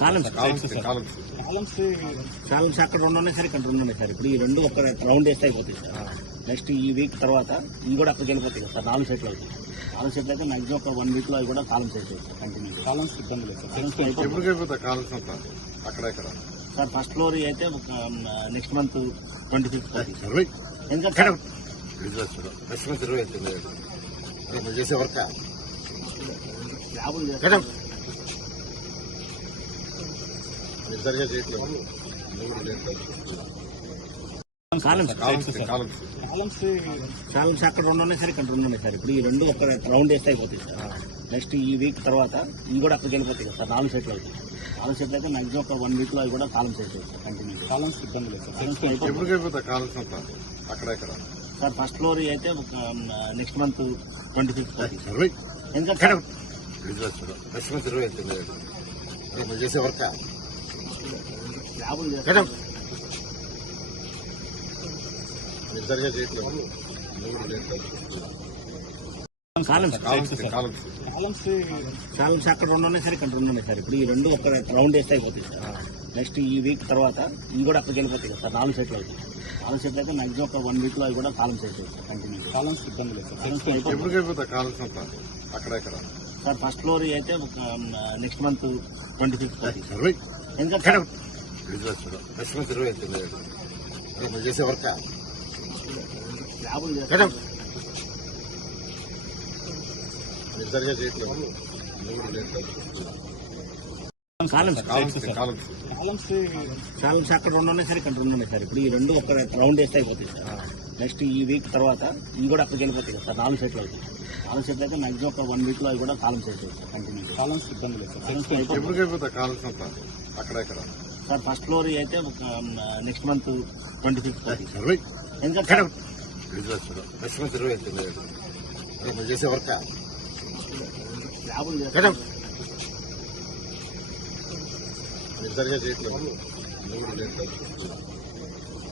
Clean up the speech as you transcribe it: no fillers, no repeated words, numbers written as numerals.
Columns అక్కడ రెండు ఉన్నాయి సార్, ఇక్కడ రెండు ఉన్నాయి సార్. ఇప్పుడు ఈ రెండు ఒక రౌండ్ వేస్తే అయిపోతాయి సార్. నెక్స్ట్ ఈ వీక్ తర్వాత ఇవి కూడా అక్కడికి వెళ్ళిపోతాయి కదా సార్. 4 సెట్లు అవుతాయి. 4 సెట్లు అయితే మాక్సిమం ఒక 1 వీక్ లో అవి కూడా కాలమ్స్ అయిపోతాయి సార్. కంటిన్యూ కాలమ్స్ ఇబ్బంది లేదు సార్. ఫస్ట్ ఫ్లోర్ అయితే నెక్స్ట్ మంత్ 25th అవుతుంది. ఎందుకంటే చేసే వర్క్ కాలమ్స్ అక్కడ రెండు ఉన్నాయి సార్, ఇక్కడ రెండు ఉన్నాయి సార్. ఇప్పుడు ఈ రెండు ఒక రౌండ్ వేస్తే అయిపోతాయి సార్. నెక్స్ట్ ఈ వీక్ తర్వాత ఇవి కూడా అక్కడికి వెళ్ళిపోతాయి కదా సార్. 4 సెట్లు అవుతాయి. 4 సెట్లు అయితే మాక్సిమం ఒక 1 వీక్ లో అవి కూడా కాలమ్స్ అయిపోతాయి సార్. కంటిన్యూ కాలమ్స్ ఇబ్బంది లేదు సార్. ఫస్ట్ ఫ్లోర్ అయితే నెక్స్ట్ మంత్ 25th అవుతుంది. ఎందుకంటే చేసే వర్క్ కాలమ్స్ అక్కడ రెండు ఉన్నాయి సార్, ఇక్కడ రెండు ఉన్నాయి సార్. ఇప్పుడు ఈ రెండు ఒక రౌండ్ వేస్తే అయిపోతాయి సార్. నెక్స్ట్ ఈ వీక్ తర్వాత ఇవి కూడా అక్కడికి వెళ్ళిపోతాయి కదా సార్. 4 సెట్లు అవుతాయి. 4 సెట్లు అయితే మాక్సిమం ఒక 1 వీక్ లో అవి కూడా కాలమ్స్ అయిపోతాయి సార్. కంటిన్యూ కాలమ్స్ ఇబ్బంది లేదు సార్. ఫస్ట్ ఫ్లోర్ అయితే నెక్స్ట్ మంత్ 25th అవుతుంది. ఎందుకంటే చేసే వర్క్ కాలమ్స్ అక్కడ రెండు ఉన్నాయి సార్, ఇక్కడ రెండు ఉన్నాయి సార్. ఇప్పుడు ఈ రెండు ఒక రౌండ్ వేస్తే అయిపోతాయి సార్. నెక్స్ట్ ఈ వీక్ తర్వాత ఇవి కూడా అక్కడికి వెళ్ళిపోతాయి కదా సార్. 4 సెట్లు అవుతాయి. 4 సెట్లు అయితే మాక్సిమం ఒక 1 వీక్ లో అవి కూడా కాలమ్స్ అయిపోతాయి సార్. కంటిన్యూ కాలమ్స్ ఇబ్బంది లేదు సార్. ఫస్ట్ ఫ్లోర్ అయితే నెక్స్ట్ మంత్ 25th అవుతుంది. ఎందుకంటే చేసే వర్క్